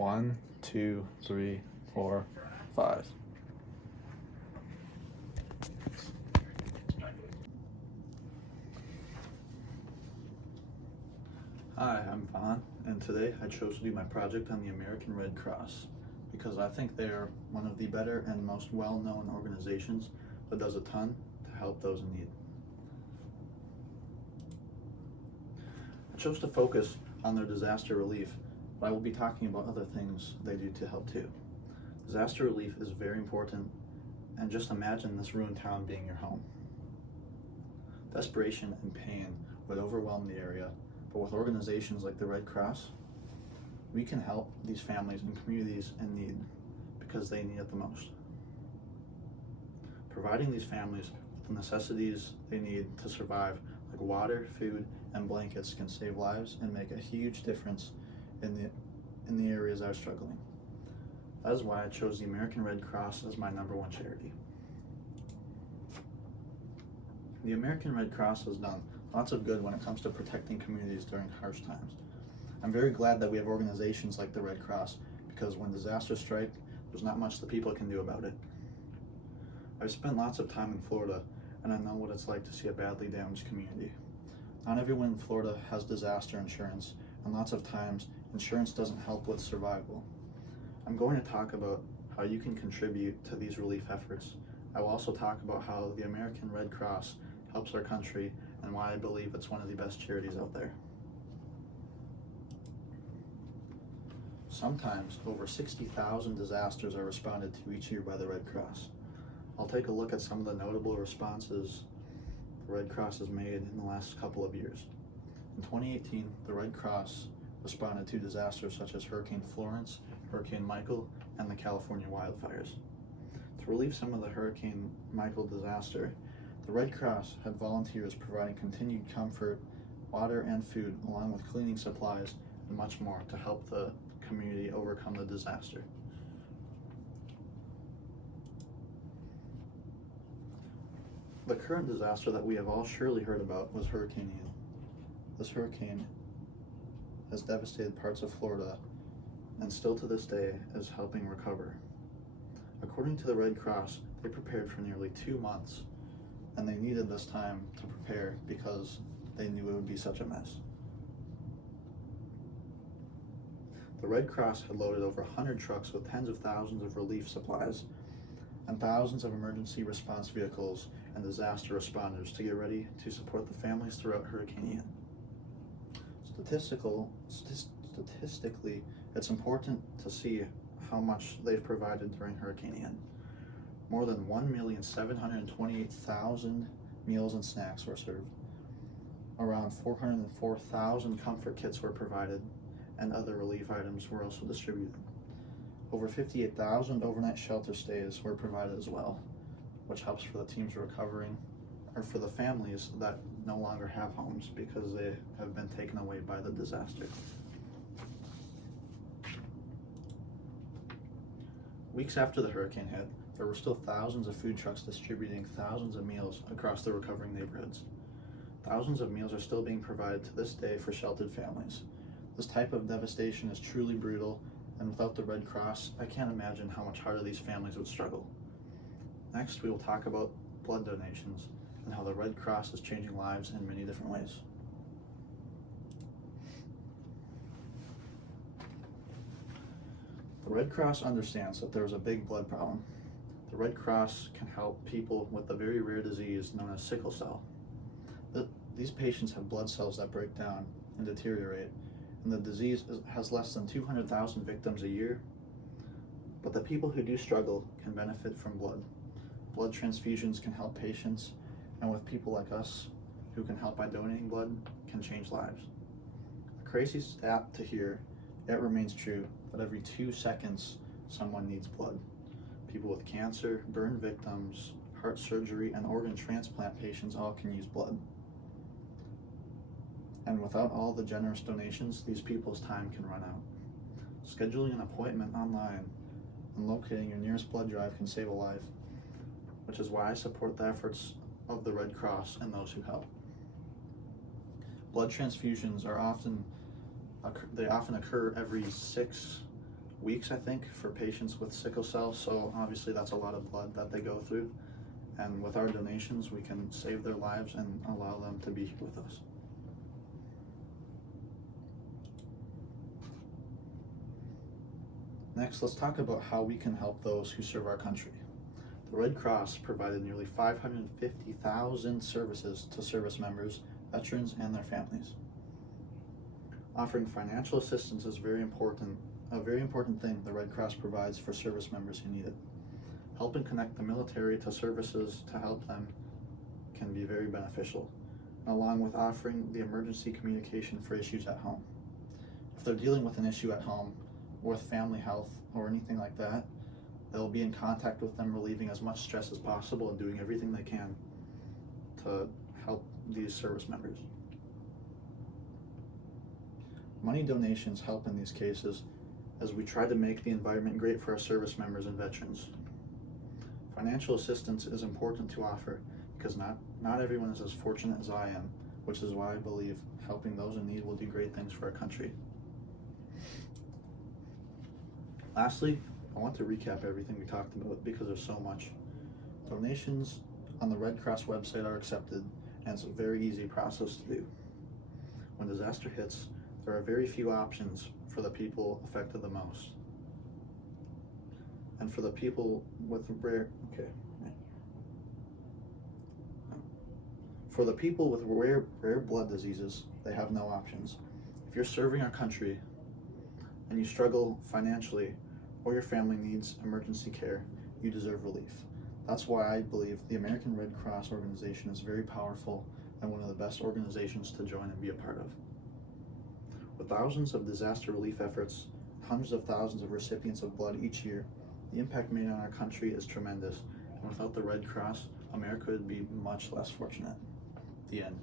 1, 2, 3, 4, 5. Hi, I'm Vaughn, and today I chose to do my project on the American Red Cross because I think they are one of the better and most well-known organizations that does a ton to help those in need. I chose to focus on their disaster relief, but I will be talking about other things they do to help too. Disaster relief is very important, and just imagine this ruined town being your home. Desperation and pain would overwhelm the area, but with organizations like the Red Cross, we can help these families and communities in need because they need it the most. Providing these families with the necessities they need to survive, like water, food, and blankets, can save lives and make a huge difference in the areas that are struggling. That is why I chose the American Red Cross as my #1 charity. The American Red Cross has done lots of good when it comes to protecting communities during harsh times. I'm very glad that we have organizations like the Red Cross because when disasters strike, there's not much the people can do about it. I've spent lots of time in Florida, and I know what it's like to see a badly damaged community. Not everyone in Florida has disaster insurance, and lots of times insurance doesn't help with survival. I'm going to talk about how you can contribute to these relief efforts. I will also talk about how the American Red Cross helps our country and why I believe it's one of the best charities out there. Sometimes over 60,000 disasters are responded to each year by the Red Cross. I'll take a look at some of the notable responses the Red Cross has made in the last couple of years. In 2018, the Red Cross responded to disasters such as Hurricane Florence, Hurricane Michael, and the California wildfires. To relieve some of the Hurricane Michael disaster, the Red Cross had volunteers providing continued comfort, water, and food, along with cleaning supplies and much more to help the community overcome the disaster. The current disaster that we have all surely heard about was Hurricane Ian. This hurricane has devastated parts of Florida and still to this day is helping recover. According to the Red Cross, they prepared for nearly 2 months, and they needed this time to prepare because they knew it would be such a mess. The Red Cross had loaded over 100 trucks with tens of thousands of relief supplies and thousands of emergency response vehicles and disaster responders to get ready to support the families throughout Hurricane Ian. Statistically, it's important to see how much they've provided during Hurricane Ian. More than 1,728,000 meals and snacks were served. Around 404,000 comfort kits were provided, and other relief items were also distributed. Over 58,000 overnight shelter stays were provided as well, which helps for the teams recovering, or for the families that no longer have homes because they have been taken away by the disaster. Weeks after the hurricane hit, there were still thousands of food trucks distributing thousands of meals across the recovering neighborhoods. Thousands of meals are still being provided to this day for sheltered families. This type of devastation is truly brutal, and without the Red Cross, I can't imagine how much harder these families would struggle. Next, we will talk about blood donations and how the Red Cross is changing lives in many different ways. The Red Cross understands that there is a big blood problem. The Red Cross can help people with a very rare disease known as sickle cell. These patients have blood cells that break down and deteriorate, and the disease has less than 200,000 victims a year, but the people who do struggle can benefit from blood. Blood transfusions can help patients, and with people like us who can help by donating blood, can change lives. A crazy stat to hear, yet remains true, that every 2 seconds someone needs blood. People with cancer, burn victims, heart surgery, and organ transplant patients all can use blood. And without all the generous donations, these people's time can run out. Scheduling an appointment online and locating your nearest blood drive can save a life, which is why I support the efforts of the Red Cross and those who help. Blood transfusions are often occur every 6 weeks, I think, for patients with sickle cell, so obviously that's a lot of blood that they go through. And with our donations, we can save their lives and allow them to be here with us. Next, let's talk about how we can help those who serve our country. The Red Cross provided nearly 550,000 services to service members, veterans, and their families. Offering financial assistance is a very important thing the Red Cross provides for service members who need it. Helping connect the military to services to help them can be very beneficial, along with offering the emergency communication for issues at home. If they're dealing with an issue at home, or with family health, or anything like that, they'll be in contact with them, relieving as much stress as possible and doing everything they can to help these service members. Money donations help in these cases as we try to make the environment great for our service members and veterans. Financial assistance is important to offer because not everyone is as fortunate as I am, which is why I believe helping those in need will do great things for our country. Lastly, I want to recap everything we talked about because there's so much. Donations on the Red Cross website are accepted, and it's a very easy process to do. When disaster hits, there are very few options for the people affected the most. And for the people with rare blood diseases, they have no options. If you're serving our country and you struggle financially, or your family needs emergency care, you deserve relief. That's why I believe the American Red Cross organization is very powerful and one of the best organizations to join and be a part of. With thousands of disaster relief efforts, hundreds of thousands of recipients of blood each year, the impact made on our country is tremendous. And without the Red Cross, America would be much less fortunate. The end.